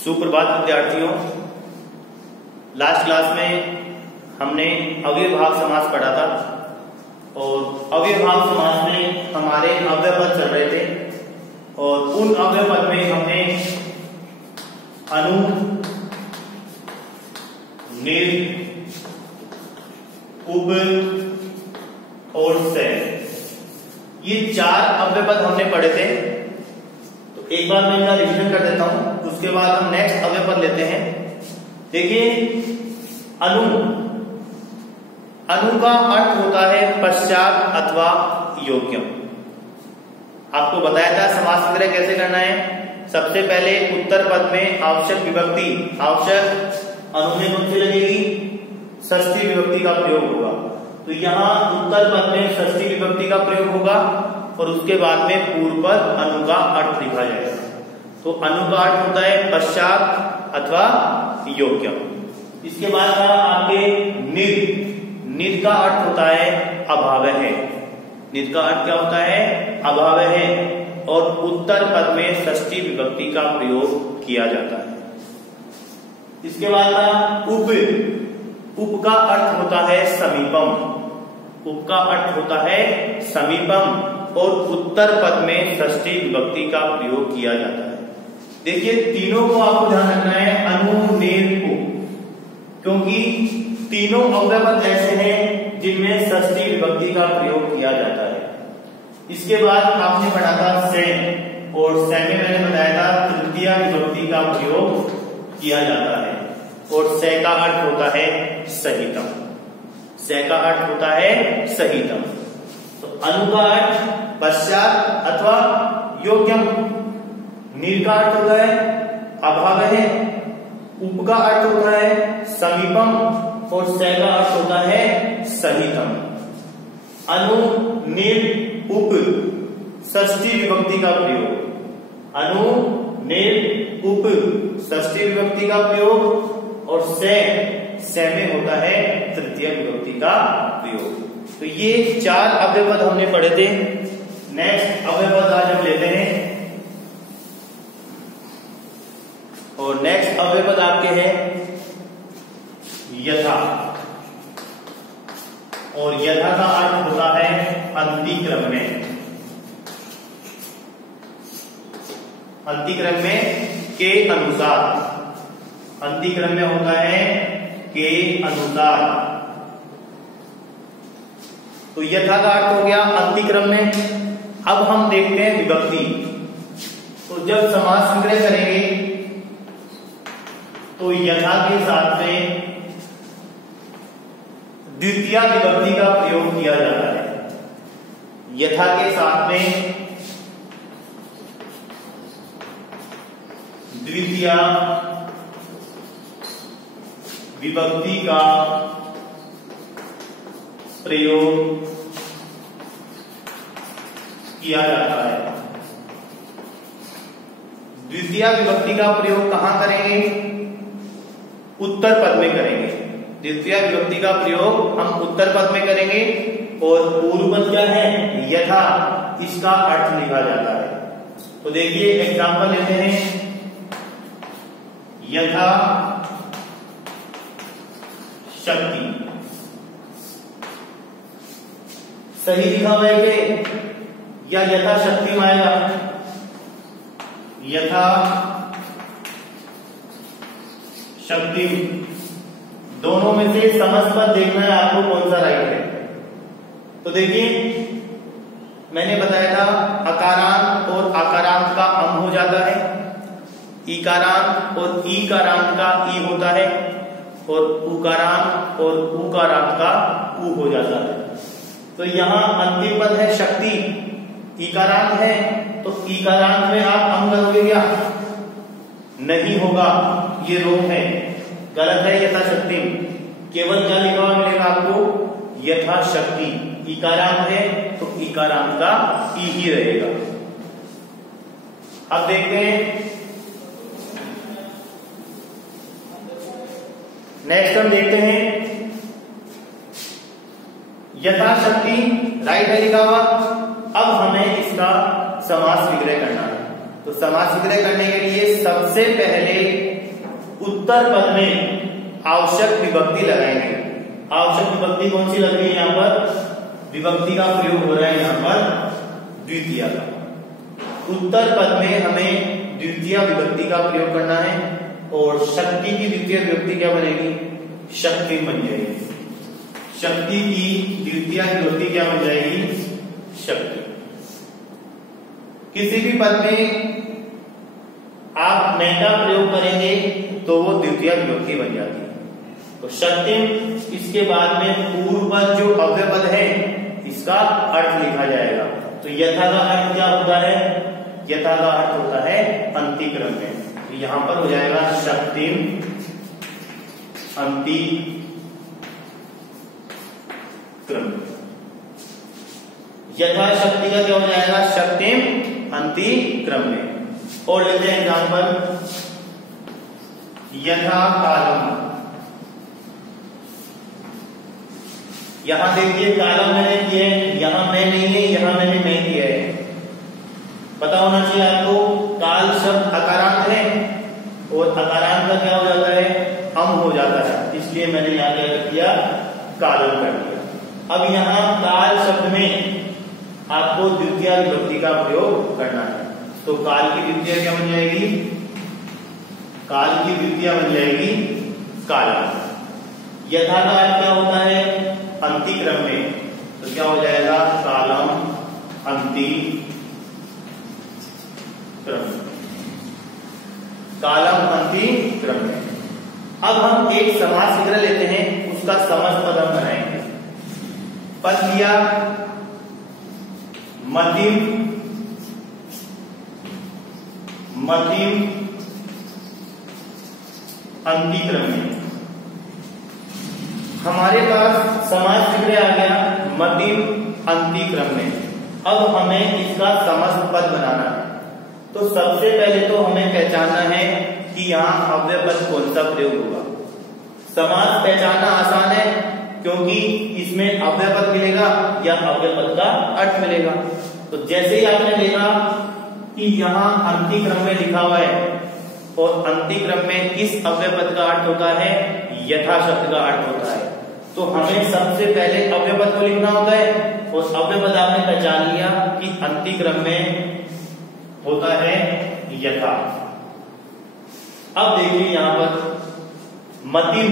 सुप्रभात विद्यार्थियों। Last class में हमने अव्ययभाव समास पढ़ा था और अव्ययभाव समास में हमारे अव्यय पद चल रहे थे और उन अव्यय पद में हमने अनु, निर, उप और से ये चार अव्यय पद हमने पढ़े थे। तो एक बार मैं इनका रिवीजन कर देता हूं, उसके बाद हम नेक्स्ट अव्यय पद लेते हैं। देखिए अनु, अनु का अर्थ होता है पश्चात अथवा योग्यम। आपको बताया था समास विग्रह कैसे करना है। सबसे पहले उत्तर पद में आवश्यक विभक्ति, आवश्यक अनु में कौन सी लगेगी? षष्ठी विभक्ति का प्रयोग होगा। तो यहाँ उत्तर पद में षष्ठी विभक्ति का प्रयोग होगा और उसके बाद में पूर्व पद अनु का अर्थ लिखा जाएगा। तो अनु का अर्थ होता है पश्चात अथवा योग्यम। इसके बाद आपके निर, निर का अर्थ होता है अभावः है। निर का अर्थ क्या होता है? अभावः है। और उत्तर पद में षष्ठी विभक्ति का प्रयोग किया जाता है। इसके बाद उप, उप का अर्थ होता है समीपम। उप का अर्थ होता है समीपम और उत्तर पद में षष्ठी विभक्ति का प्रयोग किया जाता है। देखिए तीनों को आपको ध्यान रखना है, अनु, निर, उप, क्योंकि तीनों अव्यय पद ऐसे हैं जिनमें षष्ठी विभक्ति का प्रयोग किया जाता है। इसके बाद आपने पढ़ा था से, और से में मैंने बताया था तृतीय विभक्ति का प्रयोग किया जाता है और से का अर्थ होता है सहितम। से का अर्थ होता है सहितम। तो अनु का अर्थ पश्चात अथवा योग्यम, निर का अर्थ होता है अभावः है, उप का अर्थ होता है समीपम और से का अर्थ होता है सहितम। अनु, निर, उप, षष्ठी विभक्ति का प्रयोग। अनु, निर, उप, षष्ठी विभक्ति का प्रयोग और से में होता है तृतीय विभक्ति का प्रयोग। तो ये चार अव्यय पद हमने पढ़े थे। नेक्स्ट अव्यय पद आज हम लेते हैं और नेक्स्ट अव्यय पद आपके हैं यथा। और यथा का अर्थ होता है अंतिक्रम में। अंतिक्रम में के अनुसार, अंतिक्रम में होता है के अनुसार। तो यथा का अर्थ हो गया अंतिक्रम में। अब हम देखते हैं विभक्ति। तो जब समास विग्रह करेंगे तो यथा के साथ में द्वितीय विभक्ति का प्रयोग किया जाता है। यथा के साथ में द्वितीय विभक्ति का प्रयोग किया जाता है। द्वितीय विभक्ति का प्रयोग कहां करेंगे? उत्तर पद में करेंगे। द्वितीय विभक्ति का प्रयोग हम उत्तर पद में करेंगे और पूर्व पद क्या है? यथा, इसका अर्थ लिखा जाता है। तो देखिए एग्जांपल लेते हैं। यथा शक्ति, सही लिखा हुआ है या यथा शक्ति में आएगा? यथा शक्ति, दोनों में से समस्त पद देखना है आपको कौन सा राइट है। तो देखिए मैंने बताया था अकारांत और आकारांत का अम हो जाता है, इकारांत और ईकारांत का ई होता है और उकारांत और उकारांत का उ हो जाता है। तो यहाँ अंतिम पद है शक्ति, इकारांत है तो इकारांत में आप अम करोगे क्या? नहीं होगा, ये रोग है, गलत है। यथा शक्ति केवल क्या लिखा हुआ मिलेगा आपको? यथा शक्ति। इकारांत है तो इकारांत का ई ही रहेगा। अब देखते हैं नेक्स्ट हम देखते हैं यथाशक्ति, राइट है लिखा हुआ। अब हमें इसका समास विग्रह करना है। तो समास विग्रह करने के लिए सबसे पहले उत्तर पद में आवश्यक विभक्ति लगाएंगे। आवश्यक विभक्ति कौन सी लग रही है? यहाँ पर विभक्ति का प्रयोग हो रहा है, यहाँ पर द्वितीय का। उत्तर पद में हमें द्वितीय विभक्ति का प्रयोग करना है और शक्ति की द्वितीय विभक्ति क्या बनेगी? शक्ति बन जाएगी। शक्ति की द्वितीय विभक्ति क्या बन जाएगी? शक्ति। किसी भी पद में आप मैं का प्रयोग करेंगे तो वो द्वितीय विभक्ति बन जाती है। तो शक्तिम, इसके बाद में पूर्व पद जो अव्यय पद है इसका अर्थ लिखा जाएगा। तो यथा का अर्थ क्या होता है? यथा का अर्थ होता है अंतिक्रम में। तो यहां पर हो जाएगा शक्तिम अंतिक्रम। यथा शक्ति का क्या हो जाएगा? शक्तिम अंतिक्रम में। और लेते हैं एग्जाम्पल, यथा कालम। यहां देखिए कालम मैंने किया है, यहां मैं नहीं है, यहां मैंने नहीं किया है। पता होना चाहिए आपको, काल शब्द अकारांत है और अकारांत का क्या हो जाता है? अम हो जाता है, इसलिए मैंने यहां क्या किया? कालम कर दिया। अब यहां काल शब्द में आपको द्वितीय विभक्ति का प्रयोग करना है। तो काल की द्वितीय क्या बन जाएगी? काल की द्वितीय बन जाएगी काला। यथा का अर्थ क्या होता है? अंतिक्रम में। तो क्या हो जाएगा? कालम अंतिक्रम। कालम अंतिक्रम में। अब हम एक समास विग्रह लेते हैं, उसका समस्त पद हम बनाएंगे। पद लिया मध्यम, मध्यम अंतिक्रम में। हमारे पास समास विग्रह आ गया मध्यम अंतिक्रम में। अब हमें इसका समस्त पद बनाना है। तो सबसे पहले तो हमें पहचानना है कि यहाँ अव्यय पद कौन सा प्रयोग होगा। समास पहचानना आसान है क्योंकि इसमें अव्यय पद मिलेगा या अव्यय पद का अर्थ मिलेगा। तो जैसे ही आपने देखा कि यहाँ अंतिक्रम में लिखा हुआ है और अंतिक्रम में किस अव्यय पद का अर्थ होता है? यथा शब्द का अर्थ होता है। तो हमें सबसे पहले अव्यय पद को लिखना होता है और अव्यय पद आपने पहचान लिया कि अंतिक्रम में होता है यथा। अब देखिए यहां पर मध्यम।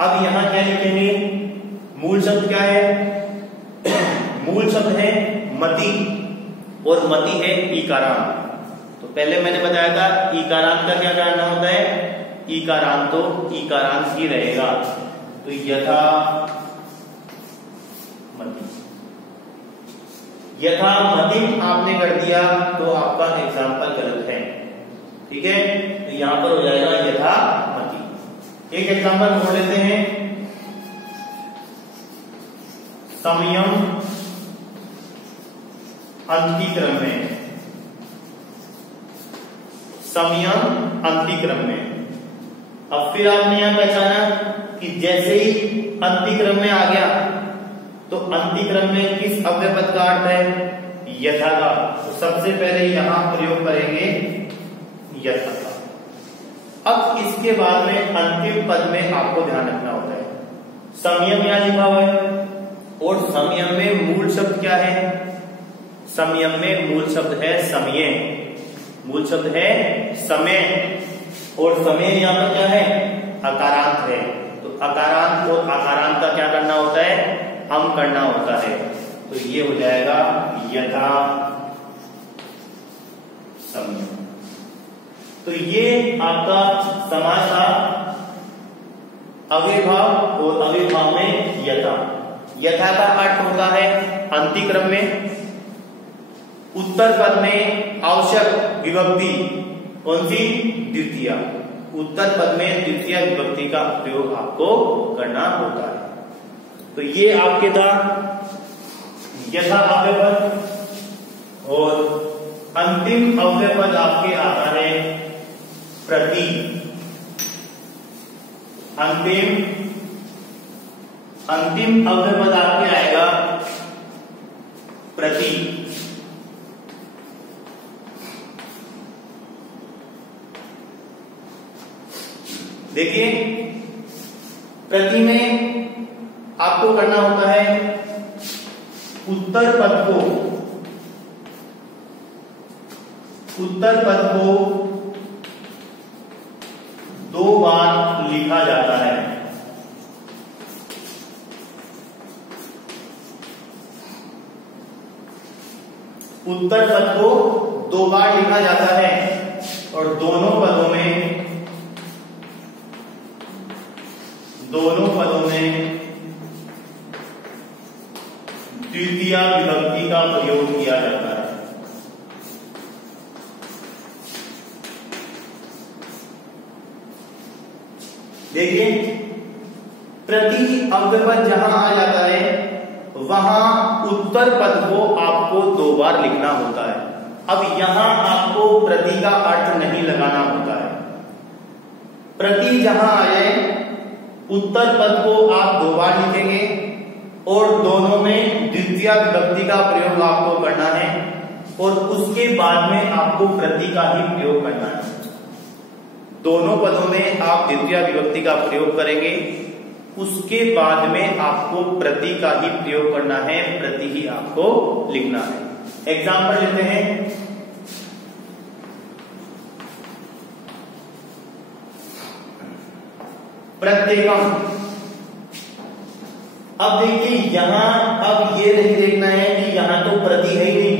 अब यहां क्या लिखेंगे? मूल शब्द क्या है? मूल शब्द है मति और मति है ईकारांत। तो पहले मैंने बताया था ईकारांत का क्या करना होता है? ईकारांत तो ईकारांत ही रहेगा। तो यथा मति, यथा मतिम आपने कर दिया तो आपका एग्जाम्पल गलत है। ठीक है, तो यहां पर हो जाएगा यथा मति। एक एग्जाम्पल छोड़ लेते हैं, संयम अंतिक्रम में। संयम अंतिक्रम में। अब फिर आपने यहां पहचाना कि जैसे ही अंतिक्रम में आ गया तो अंतिक्रम में किस अव्यय पद का अर्थ है? यथा का। तो सबसे पहले यहां प्रयोग करेंगे यथा का। अब इसके बाद में अंतिम पद में आपको ध्यान रखना होता है, संयम यहां लिखा हुआ है और संयम में मूल शब्द क्या है? संयम में मूल शब्द है समय। मूल शब्द है समय और समय यहां पर क्या है? अकारांत है। तो अकारांत और अकारांत का क्या करना होता है? हम करना होता है। तो ये हो जाएगा यथा समय। तो ये आपका समास था अव्ययभाव और अव्ययभाव में यथा। यथा का अर्थ होता है अंतिक्रम में। उत्तर पद में आवश्यक विभक्ति कौन सी? द्वितीय। उत्तर पद में द्वितीय विभक्ति का प्रयोग आपको करना होता है। तो ये आपके था यथा अव्यय पद और अंतिम अव्यय पद आपके आता है प्रति। अंतिम अव्यय पद आपके आएगा प्रति। देखिए प्रति में आपको करना होता है उत्तर पद को 2 बार लिखा जाता है। उत्तर पद को 2 बार लिखा जाता है और दोनों पदों में द्वितीय विभक्ति का प्रयोग किया जाता है। देखिए प्रति अव्ययपद जहां आ जाता है वहां उत्तर पद को आपको 2 बार लिखना होता है। अब यहां आपको प्रति का अर्थ नहीं लगाना होता है। प्रति जहां आ जाए उत्तर पद को आप 2 बार लिखेंगे और दोनों में द्वितीय विभक्ति का प्रयोग आपको करना है और उसके बाद में आपको प्रति का ही प्रयोग करना है। दोनों पदों में आप द्वितीय विभक्ति का प्रयोग करेंगे, उसके बाद में आपको प्रति का ही प्रयोग करना है, प्रति ही आपको लिखना है। एग्जाम्पल लेते हैं। प्रत्येकम। अब देखिए यहां अब ये नहीं देखना है कि यहां तो प्रति है ही नहीं,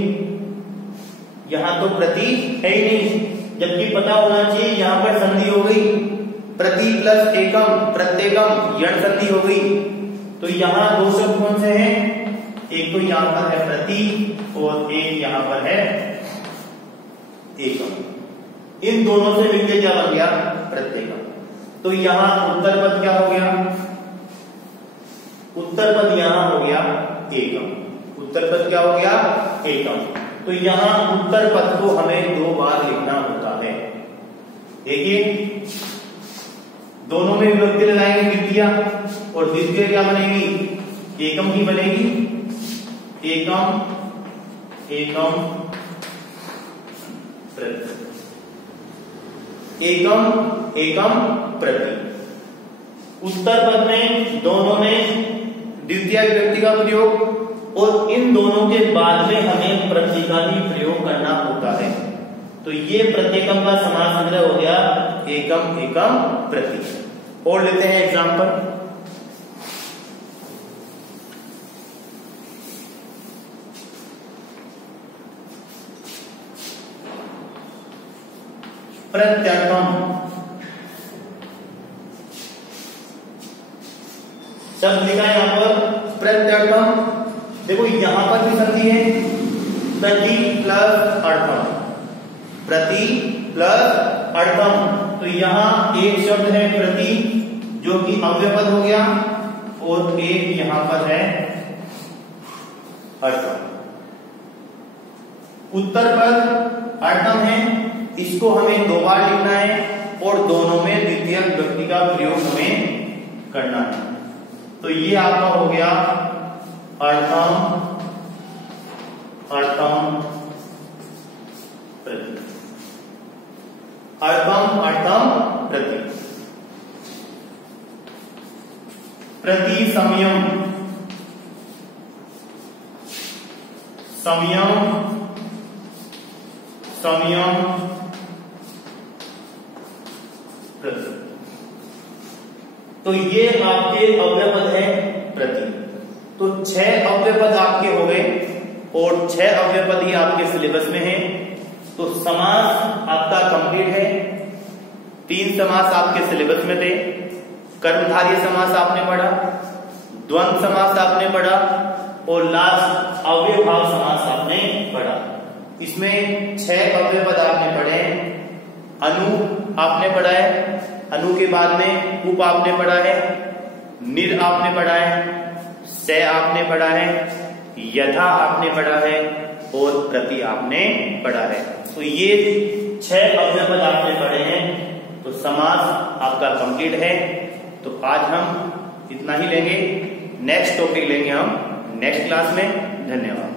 यहां तो प्रति है ही नहीं, जबकि पता होना चाहिए यहां पर संधि हो गई प्रति प्लस एकम प्रत्येकम यण संधि हो गई। तो यहां 2 शब्द कौन से हैं? एक तो यहां पर है प्रति और एक यहां पर है एकम। इन दोनों से मिलकर क्या बन गया? प्रत्येकम। तो यहां उत्तर पद क्या हो गया? उत्तर पद यहां हो गया एकम। उत्तर पद क्या हो गया? एकम। तो यहां उत्तर पद को हमें 2 बार लिखना होता है। देखिए दोनों में विभक्ति लगाएंगे द्वितीय, और द्वितीय क्या बनेगी? एकम ही बनेगी। एकम एकम प्रति, एकम एकम प्रति। उत्तर पद में दोनों में द्वितीय विभक्ति का प्रयोग और इन दोनों के बाद में हमें प्रति का ही प्रयोग करना होता है। तो ये प्रत्येकम का समास संग्रह हो गया एकम एकम प्रति। और लेते हैं एग्जांपल। प्रत्येकम शब्द लिखा है यहां पर प्रत्येकम। देखो यहां पर भी संधि है प्रति प्लस अर्थम, प्रति प्लस अर्थम। तो यहां एक शब्द है प्रति जो कि अव्ययपद हो गया और एक यहां पर है अर्थम। उत्तर पद अर्थम है, इसको हमें 2 बार लिखना है और दोनों में द्वितीय विभक्ति का प्रयोग हमें करना है। तो ये आपका हो गया अर्थम अर्थम प्रति, अर्थम अर्थम प्रति। प्रति संयम, संयम संयम प्रति। तो ये आपके अव्ययपद है प्रति। तो 6 अव्ययपद आपके हो गए और 6 अव्ययपद ही आपके सिलेबस में हैं। तो समास आपका कंप्लीट है। 3 समास आपके सिलेबस में थे। कर्मधारय समास आपने पढ़ा, द्वंद्व समास आपने पढ़ा और लास्ट अव्ययभाव समास आपने पढ़ा। इसमें 6 अव्ययपद आपने पढ़े। अनु आपने पढ़ा है, अनु के बाद में उप आपने पढ़ा है, निर आपने पढ़ा है, से आपने पढ़ा है, यथा आपने पढ़ा है और प्रति आपने पढ़ा है। तो ये 6 अव्ययपद आपने पढ़े हैं। तो समास आपका कंप्लीट है। तो आज हम इतना ही लेंगे। नेक्स्ट टॉपिक लेंगे हम नेक्स्ट क्लास में। धन्यवाद।